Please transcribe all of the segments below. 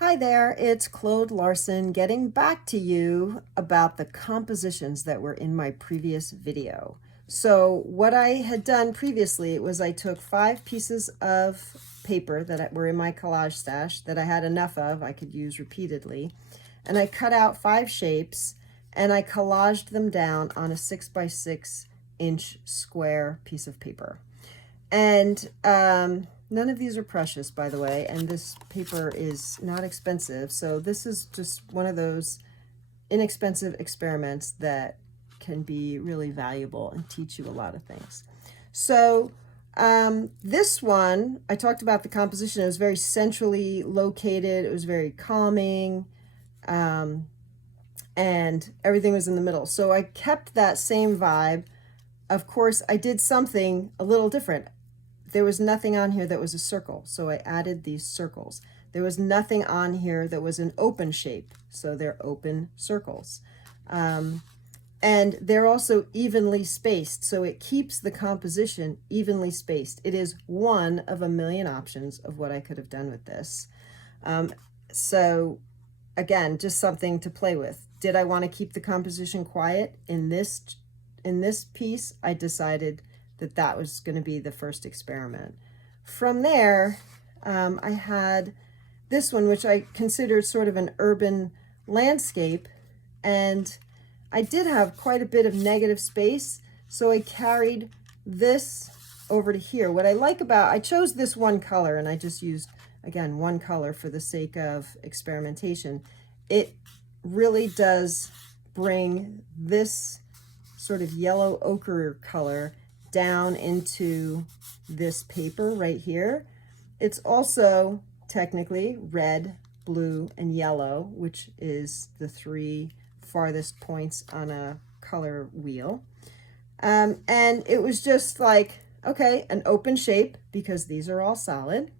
Hi there, it's Claude Larson getting back to you about the compositions that were in my previous video. So what I had done previously was I took 5 pieces of paper that were in my collage stash that I had enough of, I could use repeatedly, and I cut out 5 shapes and I collaged them down on a 6 by 6 inch square piece of paper. And none of these are precious, by the way, and this paper is not expensive. So this is just one of those inexpensive experiments that can be really valuable and teach you a lot of things. So this one, I talked about the composition. It was very centrally located. It was very calming. And everything was in the middle. So I kept that same vibe. Of course, I did something a little different. There was nothing on here that was a circle, so I added these circles. There was nothing on here that was an open shape, so they're open circles. And they're also evenly spaced, so it keeps the composition evenly spaced. It is one of a million options of what I could have done with this. So again, just something to play with. Did I want to keep the composition quiet? In this piece, I decided that was going to be the first experiment. From there, I had this one, which I considered sort of an urban landscape, and I did have quite a bit of negative space, so I carried this over to here. What I like about, I chose this one color, and I just used, again, one color for the sake of experimentation. It really does bring this sort of yellow ochre color down into this paper right here. It's also technically red, blue, and yellow, which is the 3 farthest points on a color wheel. And it was just like, okay, an open shape because these are all solid.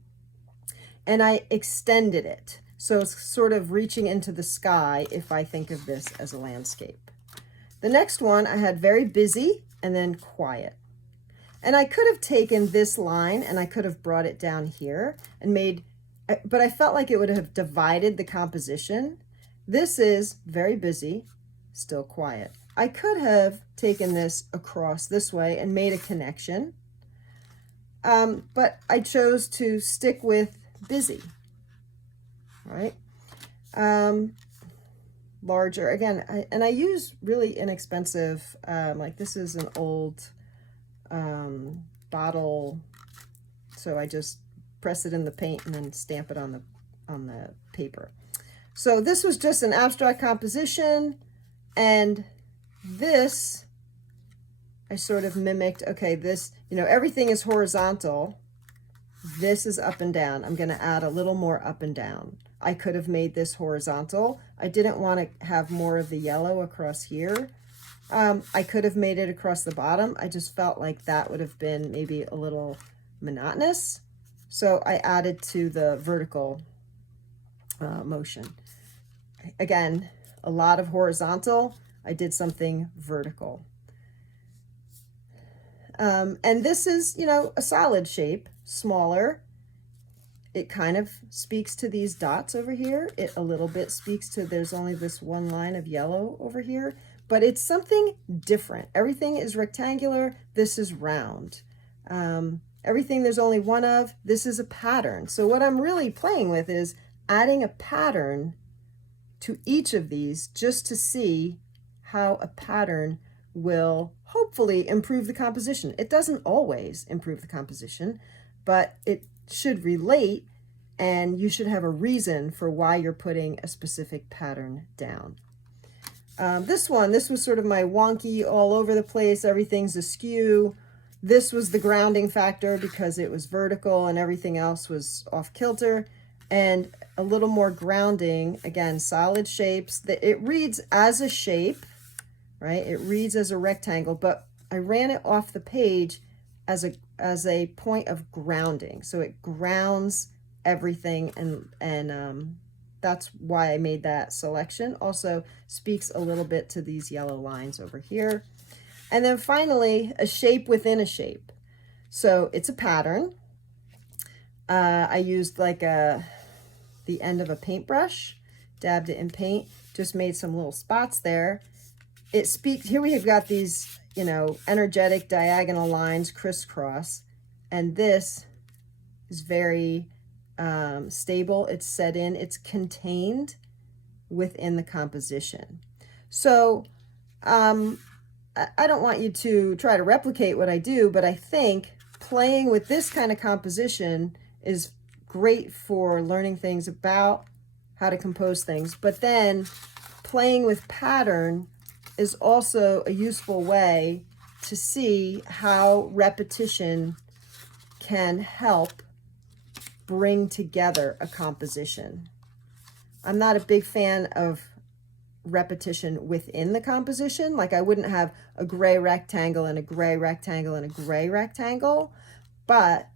And I extended it. So it's sort of reaching into the sky if I think of this as a landscape. The next one I had very busy and then quiet. And I could have taken this line and I could have brought it down here and made, but I felt like it would have divided the composition. This is very busy, still quiet. I could have taken this across this way and made a connection, but I chose to stick with busy, right? Larger, again, and I use really inexpensive, like this is an old bottle, so I just press it in the paint and then stamp it on the paper. So this was just an abstract composition, and this I sort of mimicked. Okay, this, everything is horizontal, this is up and down. I'm going to add a little more up and down. I could have made this horizontal. I didn't want to have more of the yellow across here. I could have made it across the bottom. I just felt like that would have been maybe a little monotonous. So I added to the vertical motion. Again, a lot of horizontal. I did something vertical. And this is, a solid shape, smaller. It kind of speaks to these dots over here. It a little bit speaks to, there's only this one line of yellow over here. But it's something different. Everything is rectangular. This is round. Everything there's only one of, this is a pattern. So what I'm really playing with is adding a pattern to each of these just to see how a pattern will hopefully improve the composition. It doesn't always improve the composition, but it should relate, and you should have a reason for why you're putting a specific pattern down. This was sort of my wonky, all over the place, everything's askew. This was the grounding factor because it was vertical and everything else was off kilter. And a little more grounding, again, solid shapes. It reads as a shape, right? It reads as a rectangle, but I ran it off the page as a point of grounding. So it grounds everything, and that's why I made that selection. Also speaks a little bit to these yellow lines over here. And then finally, a shape within a shape. So it's a pattern. I used like a the end of a paintbrush, dabbed it in paint, just made some little spots there. It speaks, here we have got these, you know, energetic diagonal lines crisscross, and this is very stable. It's set in, it's contained within the composition. So I don't want you to try to replicate what I do, but I think playing with this kind of composition is great for learning things about how to compose things. But then playing with pattern is also a useful way to see how repetition can help bring together a composition. I'm not a big fan of repetition within the composition. Like I wouldn't have a gray rectangle and a gray rectangle and a gray rectangle, but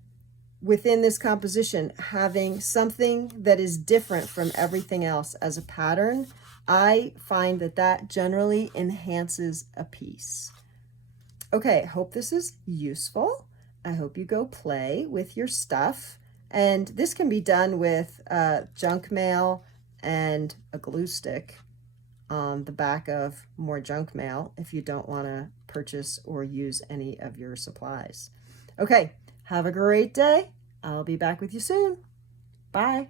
within this composition, having something that is different from everything else as a pattern, I find that that generally enhances a piece. Okay, hope this is useful. I hope you go play with your stuff. And this can be done with junk mail and a glue stick on the back of more junk mail if you don't want to purchase or use any of your supplies. Okay, have a great day. I'll be back with you soon. Bye.